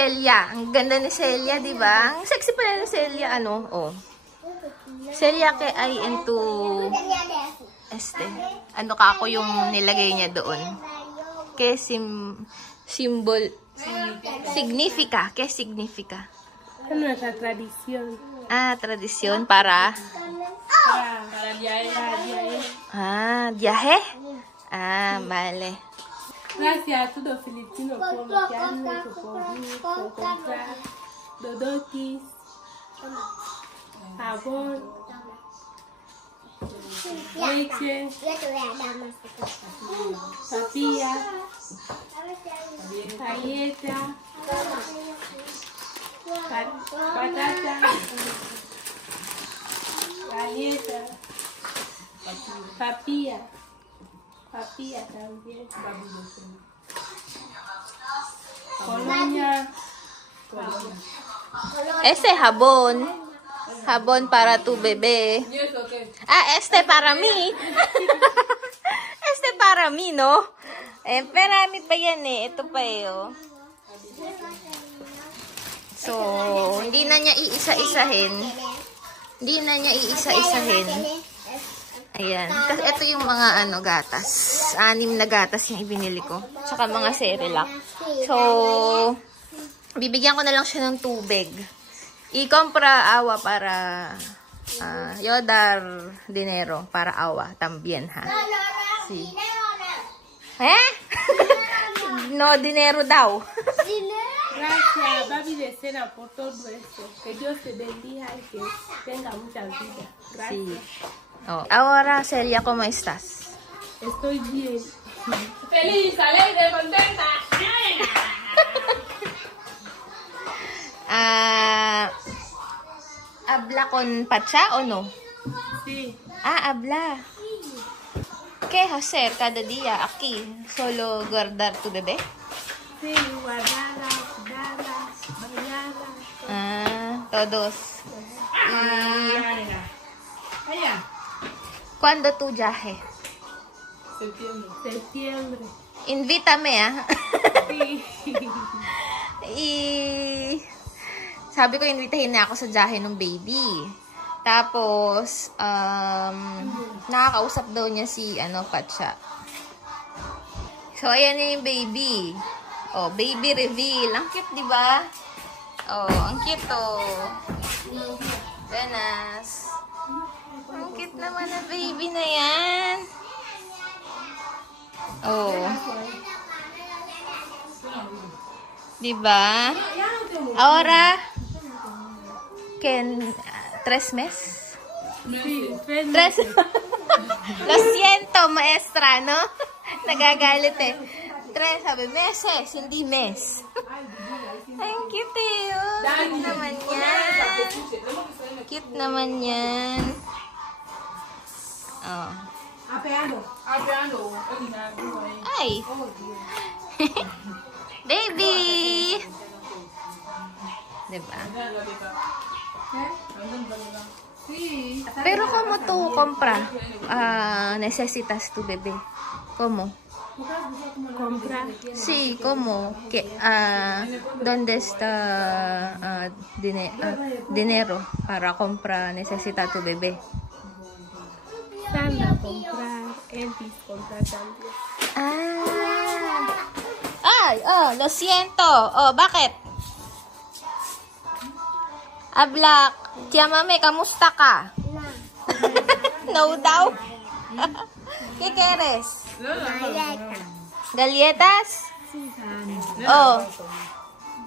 Celia. Ang ganda ni Celia, di ba? Ang sexy pala ni Celia, ano? Oh. Celia kay ay into ano ka ako yung nilagay niya doon. Kay symbol significa. Kay significa. Ano sa tradisyon? Ah, tradisyon para viaje. Ah, vale. Gracias a todos los filipinos por bloquearnos, por comprar dodotis, jabón, leche, papilla, galleta, patata, galleta, papilla. Papilla también. Colonia. Ese jabón. Jabón para tu bebé. Ah, este para mí. Este para mí, ¿no? Marami pa yan eh. Ito pa eh, oh. So, hindi na niya iisa-isahin. Hindi na niya iisa-isahin. Ayan. Kasi ito yung mga ano, gatas. 6 na gatas yung ibinili ko. Tsaka mga Cerelac. So, bibigyan ko na lang siya ng tubig. I-compra awa para yodar dinero para awa. Tambien, ha? Si. Eh? No dinero daw. Gracias, Babi de Cena, por todo esto. Que Dios te bendiga y que tenga mucha vida. Gracias. Sí. Oh. Ahora, Celia, ¿cómo estás? Estoy bien. Feliz, alegre, contenta. ¿Habla con Pacha o no? Sí. Ah, habla. ¿Qué hacer cada día aquí? ¿Solo guardar tu bebé? Sí, guardarla, cuidarla, bañarla. Ah, todos. Allá. ¿Cuándo tu viaje? Septiembre. Invítame, ah. Sí. Sabi ko, invitahin na ako sa viahe ng baby. Tapos, nakakausap daw niya si, Pacha. So, ayan na yung baby. Oh, baby reveal. Ang cute, di ba? Oh, ang cute, oh. Ganas. Ang cute naman na baby na yan. Oh. Di ba? Ahora, ¿3 meses? Sí, 3. Lo siento, maestra, ¿no? Nagagalit eh. 3, sabi, meses, hindi mes. Ang cute eh. Oh. Cute naman yan. Cute naman yan. Oh. Ay. Baby! Diba? Pero como tú compra, necesitas tu bebé. ¿Cómo? comprar. Sí, ¿cómo? ¿Dónde está dinero para comprar? Necesita tu bebé. Sandra comprar, Elvis comprar también. Ay, lo siento. Bakit? Ablak, llámame, kamusta ka? No daw? ¿Qué quieres? ¿Galletas?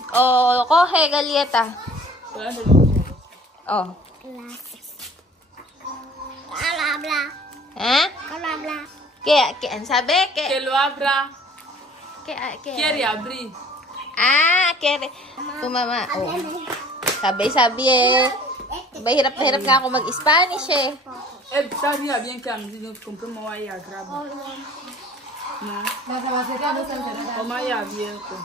Coge galleta. Habla. ¿Eh? Habla. ¿Qué? ¿Sabe? Que lo abra. ¿Qué? Quiere abrir. Quiere. Tu mama. Sabi eh. Hirap na hirap nga ako mag-Spanish eh. Estaría bien que a mí nos compremos ahí a grabar. No. O más abierto.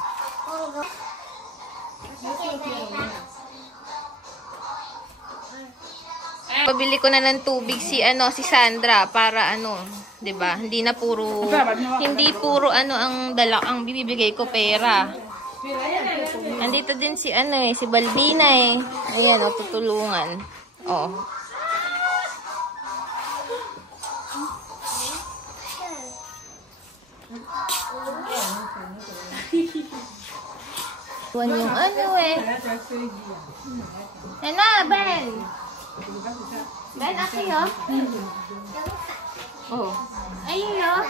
Pabili ko na ng tubig si Sandra para 'di ba? Hindi puro ang bibigay ko pera. Nandito din si si Balbina eh. Ayan, tutulungan. Oh. Tuwan yung eh. Nena, Ben! Ben, aki oh. Oh. Ayun oh.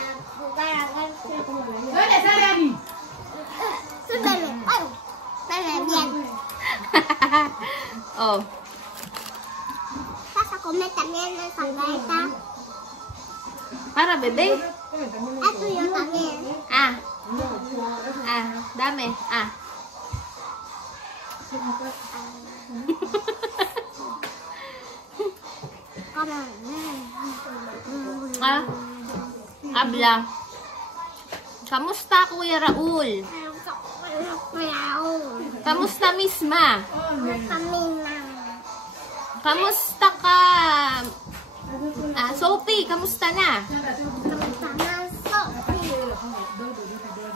Oh. Vas a comer también esa galleta. Para bebé. Esto yo también. Dame. Abla. Kamusta, Kuya Raul? Kamusta, Miss Ma? Kamusta ka? Sophie, kamusta na?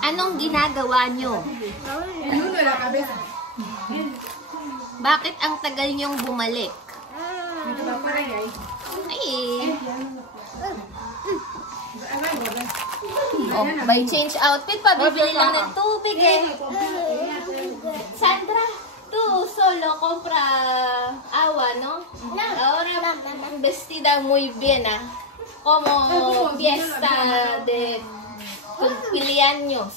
Anong ginagawa nyo? Bakit ang tagal nyong bumalik? Ay. Oh, by change outfit pa, bibili lang ng tubig eh. Sandra, tú solo compra agua, ¿no? Ahora vestida muy bien, como fiesta de cumpleaños.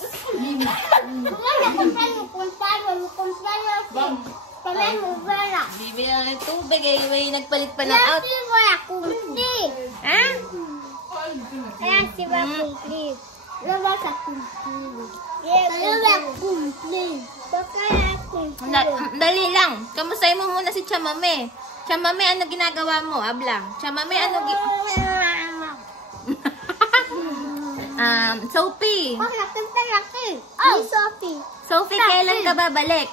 Bibili lang ng tubig eh, may nagpalit pa ng outfit. Ha? Kaya si va a cumplir. Lo vas a cumplir. Lo voy a cumplir. Dali lang. Kamustahin mo muna si Chamame. Chamame, ano ginagawa mo? Ablang. Chamame, ano Sophie. Laki. Oh, Sophie. Sophie, kailan ka babalik?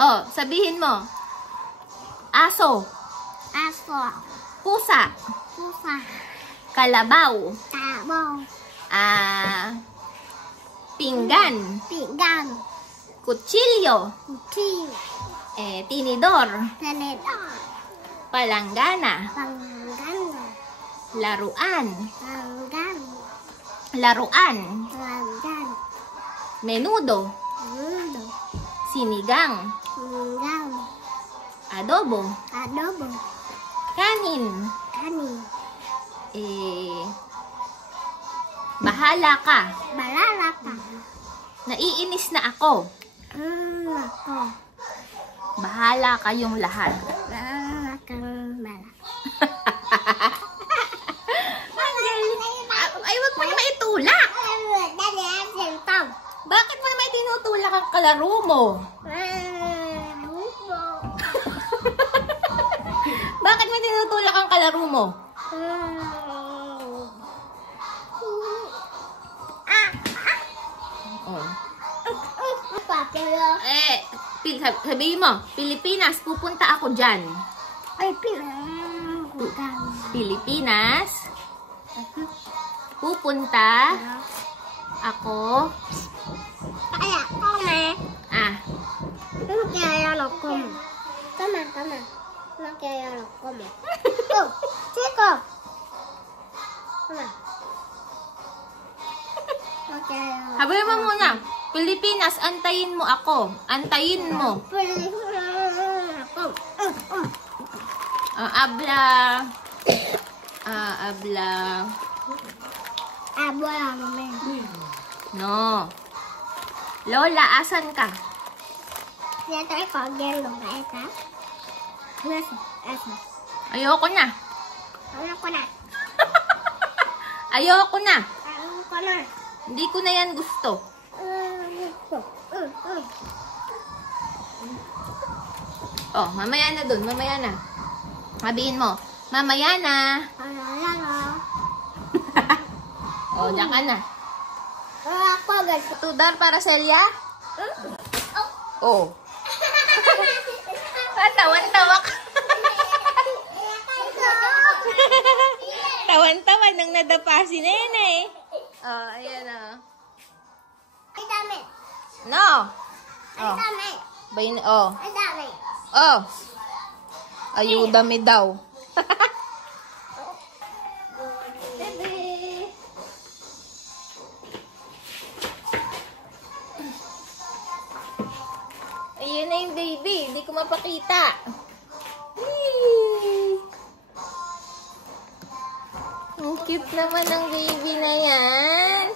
Oh, sabihin mo. Aso. Pusa. Kalabaw. Pinggan. Kutsilyo. Tinidor. Palanggana. Laruan. Menudo. Sinigang. Adobo. Kanin. Bahala ka. Naiinis na ako. Bahala kayong lahat. Ay, wag mo na maitulak. Bakit mo na may tinutulak ang kalaro mo? Bakit mo tinutulak ang kalaro mo? Sabihin mo, Pilipinas, pupunta ako dyan. Pilipinas, pupunta ako. No quiero lo como. Toma. No quiero lo como. Oh, chico. Toma. No quiero. Sabihin mo muna, Pilipinas, antayin mo ako. Antayin mo. Habla. No. Lola, asan ka? Ya estoy cogiendo esa. Eso. Ayoko na. Ayoko na. Ayoko na. Ayoko na. Hindi ko na yan gusto. Oh, mamaya na dun. Mamaya na. Sabihin mo, mamaya na. Oh, diyan ka na. Tudar para Celia? Oh. Tawan-tawa ka. Tawan-tawa nang nadapa si Nene. Oh, ayan oh. Ay, dami. No. Oh. Dami. Bayin, oh. Ang dami. Oh. Ayudame daw. Baby. Ayun na yung baby. Hindi ko mapakita. Whee! Ang cute naman ng baby na yan.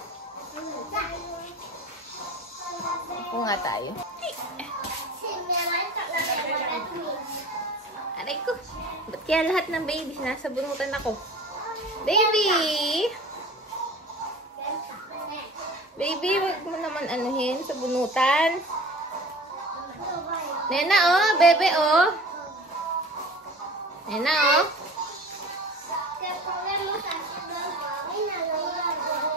Upo nga tayo. Aray ko. Ba't kaya lahat ng baby sinasabunutan ako? Baby! Baby, wag mo naman anuhin sa bunutan. Nena, oh. Bebe, oh. Nena, oh.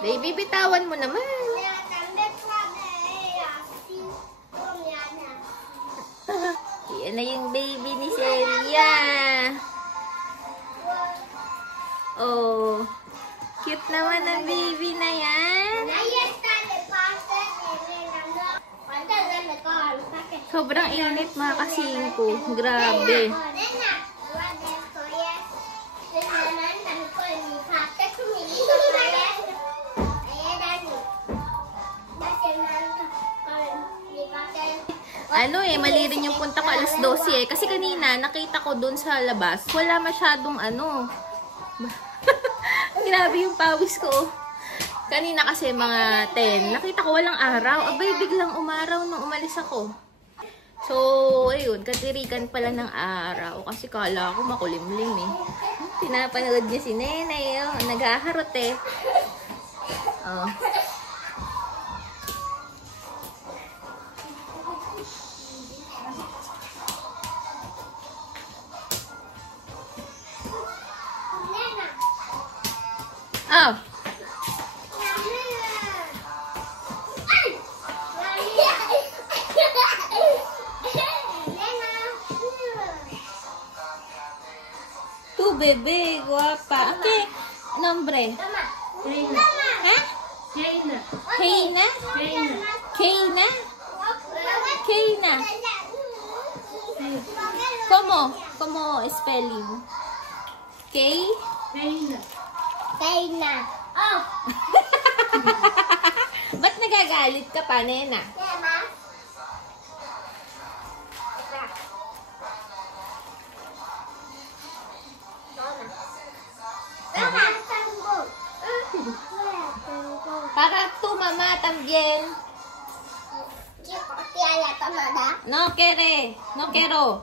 Baby, bitawan mo naman. Yan na yung baby ni Celia. Oh. Cute naman ang baby na yan. Sobrang init mga kasingko. Grabe. Ano eh, mali rin yung punta ko alas 12 eh. Kasi kanina, nakita ko dun sa labas, wala masyadong ano. Grabe yung pawis ko. Kanina kasi mga 10, nakita ko walang araw. Abay, biglang umaraw nung umalis ako. So, ayun, katirikan pala ng araw. Kasi kala ko makulimlim eh. Pinapanood niya si Nenay. Oh, naghaharot eh. Oh. Oh. Tu bebe, guapa. Okay. Nombre. Reina. ¿Eh? Reina. Keina. Reina. Keina. Keina. ¿Cómo spelling? K. Reina. Kayna. Oh. Ba't nagagalit ka pa, Nena? Mama. Mama. Para tu mamá también. Chico, tía la tomada. No quiere. No quiero.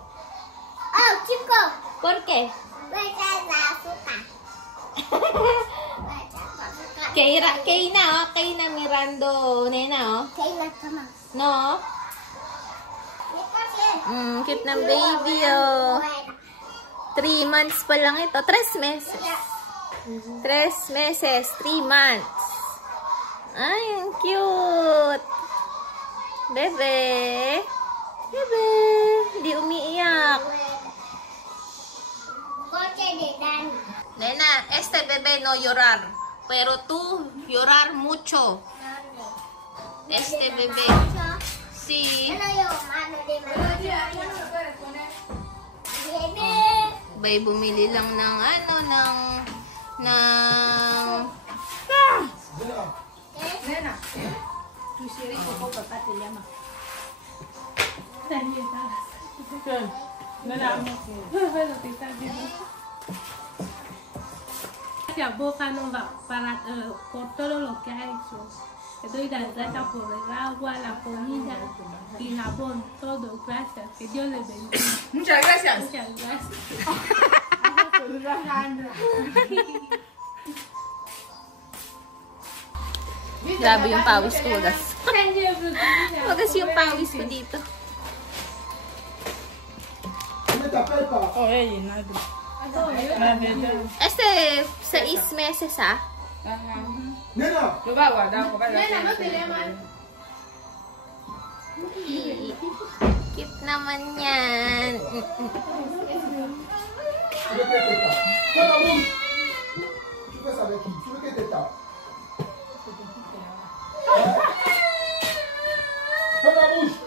Oh, chico. ¿Por qué? Basta la azúcar. Keina, oh. Keina Mirando, Nena, oh. Kayna tama. No? Cute ng baby, oh. 3 months pa lang ito. 3 meses. 3 meses. 3 months. Ay, ang cute. Bebe. Bebe. Hindi umiiyak. Coche de Dani. Nena, este bebé no llorar. Pero tú llorar mucho. Este bebé. Sí. Ano yung ano de Bebe. Bay, bumili lang ng ano, ng... Nena, tu shiriki ko papate llama. Daniel, no la amo. Bueno, te está viendo. La boca no va para por todo lo que ha hecho. Te doy las gracias por el agua, la comida y jabón, todo. Gracias. Que Dios le bendiga. Muchas gracias. Muchas gracias. Grabe yung pawis ko, wagas. Wagas yung pawis ko dito. Oh, hey, nada. Este, 6 meses, ah. Nena. Lo va a guardar, Nena, no te llaman. Cute naman yan. la bouche.